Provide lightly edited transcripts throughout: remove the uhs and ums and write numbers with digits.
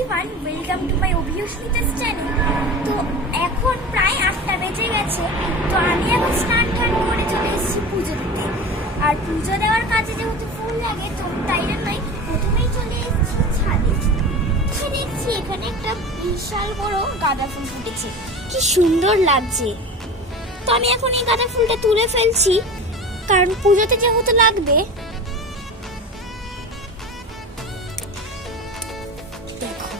Everyone, welcome to my অভিয়সমিতাস channel. তো এখন প্রায় 8টা বেজে গেছে। তো আমি এখন স্নান টান করে চলে এসেছি পুজো দিতে। আর পুজো দেওয়ার কাজে যেহেতু ফুল লাগে, তো তাই জন্যই প্রথমেই চলে এসেছি ছাদে। দেখছি এখানে একটা বিশাল বড় গাঁদা ফুল ফুটেছে, কি সুন্দর লাগছে। তো আমি এখন এই গাঁদা ফুলটা তুলে ফেলছি, কারণ পুজোতে যেহেতু লাগবে। দেখো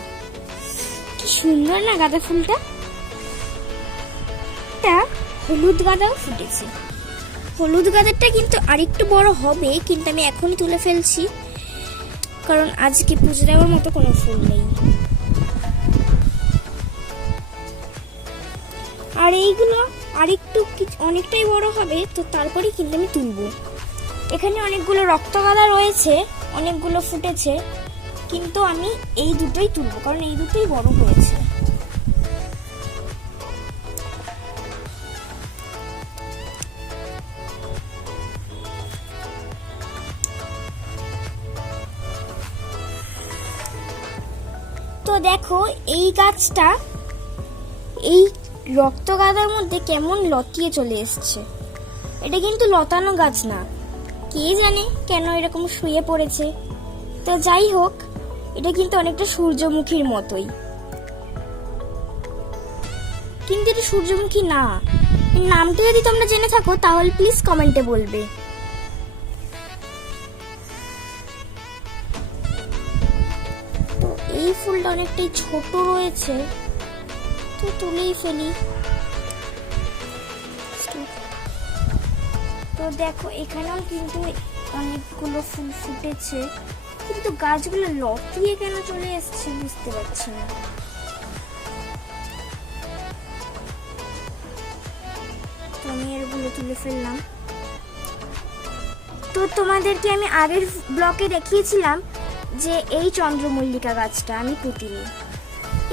কি সুন্দর না গাঁদা ফুলটা। এটা হলুদ গাঁদাও ফুটেছে। হলুদ গাঁদাটা কিন্তু আরেকটু বড় হবে, কিন্তু আমি এখনই তুলে ফেলছি, কারণ আজকে পুজো দেওয়ার মতো কোনো ফুল নেই। আর এইগুলো আরেকটু অনেকটাই বড় হবে, তো তারপরেই কিন্তু আমি তুলবো। এখানে অনেকগুলো রক্ত গাঁদা রয়েছে, অনেকগুলো ফুটেছে, কিন্তু আমি এই দুটোই তুলবো, কারণ এই দুটোই বড় হয়েছে। তো দেখো এই গাছটা এই রক্ত গাঁদার মধ্যে কেমন লতিয়ে চলে এসছে। এটা কিন্তু লতানো গাছ না, কে জানে কেন এরকম শুয়ে পড়েছে। তো যাই হোক, এটা কিন্তু অনেকটা সূর্যমুখীর মতোই, কিন্তু এটা সূর্যমুখী না। এর নামটা যদি তোমরা জেনে থাকো তাহলে প্লিজ কমেন্টে বলবে। তো এই ফুলটা অনেকটাই ছোট রয়েছে, তো তুলেই ফেলি। তো দেখো এখানেও কিন্তু অনেকগুলো ফুল ফুটেছে, কিন্তু গাছগুলো লতিয়ে কেন চলে এসছে বুঝতে পারছি না। তো আমি এরগুলো তুলে ফেললাম। তো তোমাদেরকে আমি আগের ব্লকে দেখিয়েছিলাম যে এই চন্দ্রমল্লিকা গাছটা আমি পুঁতিনি।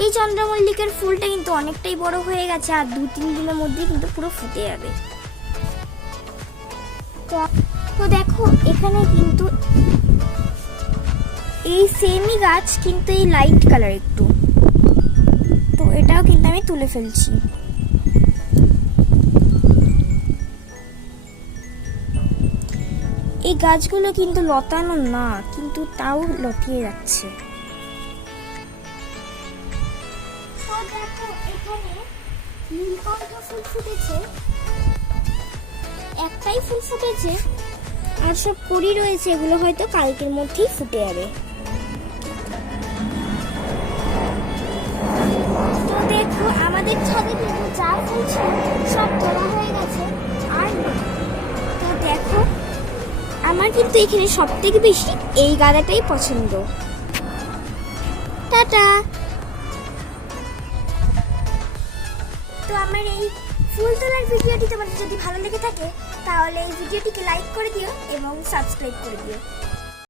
এই চন্দ্রমল্লিকার ফুলটা কিন্তু অনেকটাই বড় হয়ে গেছে, আর 2-3 দিনের মধ্যেই কিন্তু পুরো ফুটে যাবে। তো দেখো এখানে কিন্তু এই সেমই গাছ, কিন্তু এই লাইট কালার একটু। তো এটাও কিন্তু আমি তুলে ফেলছি। এই গাছগুলো কিন্তু লতানো না, কিন্তু তাও লতিয়ে যাচ্ছে। তো দেখো এখানে নীলকণ্ঠ ফুল ফুটেছে, একটাই ফুল ফুটেছে, আর সব কুড়ি রয়েছে, এগুলো হয়তো কালকের মধ্যেই ফুটে যাবে। তো দেখো আমাদের ছাদে কিন্তু যা ফুল ছিল সব তোলা হয়ে গেছে, আর তো দেখো আমার কিন্তু এখানে সব থেকে বেশি এই গাঁদাটাই পছন্দ। টাটা। তো আমার এই ফুল তোলার ভিডিওটি তোমাদের যদি ভালো লেগে থাকে তাহলে এই ভিডিওটিকে লাইক করে দিও এবং সাবস্ক্রাইব করে দিও।